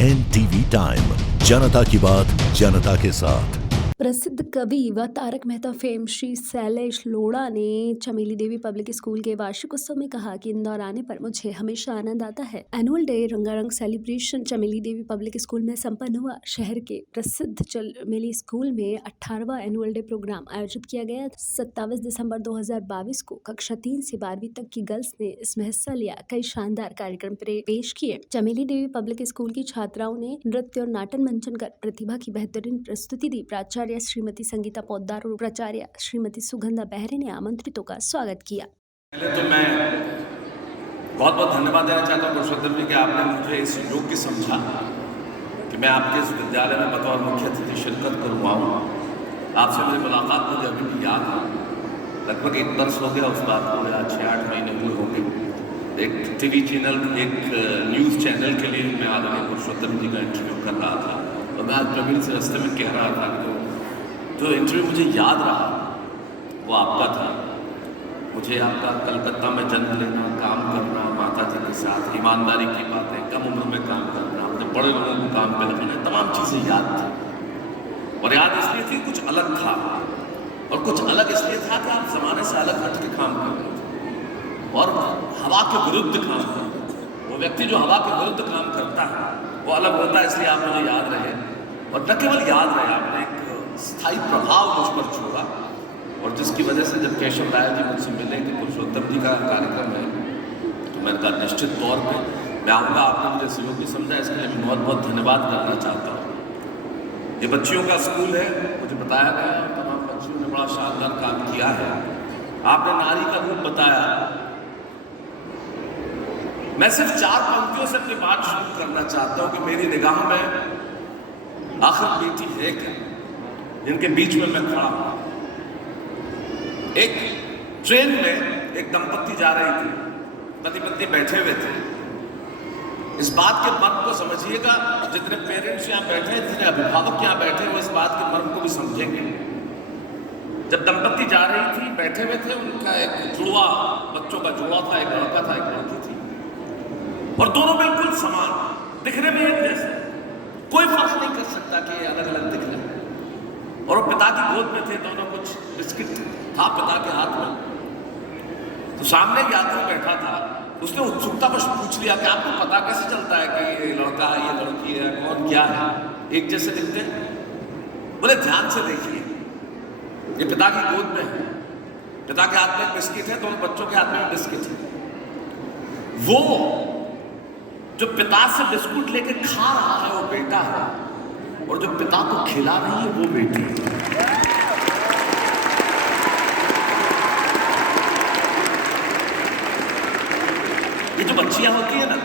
NTV time, जनता की बात जनता के साथ। प्रसिद्ध कवि व तारक मेहता फेम श्री शैलेश लोढ़ा ने चमेली देवी पब्लिक स्कूल के वार्षिक उत्सव में कहा कि इंदौर आने पर मुझे हमेशा आनंद आता है। एनुअल डे रंगारंग सेलिब्रेशन चमेली देवी पब्लिक स्कूल में संपन्न हुआ। शहर के प्रसिद्ध चमेली स्कूल में 18वां एनुअल डे प्रोग्राम आयोजित किया गया। 27 दिसंबर 2022 को कक्षा 3 से 12वीं तक की गर्ल्स ने इसमें हिस्सा लिया। कई शानदार कार्यक्रम पेश किए। चमेली देवी पब्लिक स्कूल की छात्राओं ने नृत्य और नाटक मंचन कर प्रतिभा की बेहतरीन प्रस्तुति दी। प्राचार्य श्रीमती संगीता पोद्दार और प्राचार्य श्रीमती सुगंधा बहरे ने आमंत्रितों का स्वागत किया। पहले तो मैं बहुत बहुत धन्यवाद देना चाहता हूँ पुरुषोत्तम जी कि आपने मुझे इस योग्य समझा कि मैं आपके इस विद्यालय में बतौर मुख्य अतिथि शिरकत करूँ आऊँ। आपसे मेरी मुलाकात मुझे अभी भी याद है। लगभग 1 वर्ष हो गया उस बात को, या 6-8 महीने हुए होंगे। एक टीवी चैनल, एक न्यूज़ चैनल के लिए मैं आदरणीय पुरुषोत्तम जी का इंटरव्यू कर रहा था और मैं आज प्रवीण से रास्ते में कह रहा था कि जो इंटरव्यू मुझे याद रहा वो आपका था। मुझे आपका कलकत्ता में जन्म लेना, काम करना, माता जी के साथ ईमानदारी की बातें, कम उम्र में काम करना, अपने बड़े लोगों को काम पे लगाना, तमाम चीज़ें याद थी। और याद इसलिए थी कुछ अलग था, और कुछ अलग इसलिए था कि आप ज़माने से अलग हट के काम कर रहे थे और हवा के विरुद्ध काम कर रहे थे। वो व्यक्ति जो हवा के विरुद्ध काम करता है वो अलग होता है, इसलिए आप मुझे याद रहे। और न केवल याद रहे, आपने एक स्थायी प्रभाव मुझ पर छोड़ा, और जिसकी वजह से जब केशव राय जी मुझसे मिले कि पुरुषोत्तम जी का कार्यक्रम है, तो मैंने कहा निश्चित तौर पे मैं आऊँगा। आपने मुझे सहयोगी समझा, इसके लिए मैं बहुत बहुत धन्यवाद करना चाहता हूँ। ये बच्चियों का स्कूल है, मुझे बताया गया, तमाम बच्चियों ने बड़ा शानदार काम किया है। आपने नारी का रूप बताया। मैं सिर्फ 4 पंक्तियों से अपनी बात शुरू करना चाहता हूँ कि मेरी निगाह में आखिर बेटी है क्या, जिनके बीच में मैं खड़ा हूं। एक ट्रेन में एक दंपत्ति जा रही थी, पति पत्नी बैठे हुए थे। इस बात के मर्म को समझिएगा, जितने पेरेंट्स यहाँ बैठे हैं, जितने अभिभावक यहाँ बैठे हैं, वो इस बात के मर्म को भी समझेंगे। जब दंपत्ति जा रही थी, बैठे हुए थे, उनका एक जुड़वा, बच्चों का जुड़वा था, एक लड़का था, एक लड़की थी, और दोनों बिल्कुल समान, दिखने में एक जैसे, कोई फर्क नहीं कर सकता कि ये अलग अलग दिख रहे हैं। और वो पिता की गोद में थे दोनों, कुछ बिस्किट था पिता के हाथ में। तो सामने एक यात्री बैठा था, उसने उत्सुकतावश पूछ लिया कि आपको पता कैसे चलता है कि ये लड़का है, ये लड़की है, कौन क्या है, एक जैसे दिखते हैं? बोले ध्यान से देखिए, ये पिता की गोद में है, पिता के हाथ में बिस्किट है, दोनों बच्चों के हाथ में बिस्किट है। वो जो पिता से बिस्कुट लेके खा रहा है वो बेटा है, और जो पिता को खिला रही है वो बेटी है। ये जो बच्चियां होती है ना,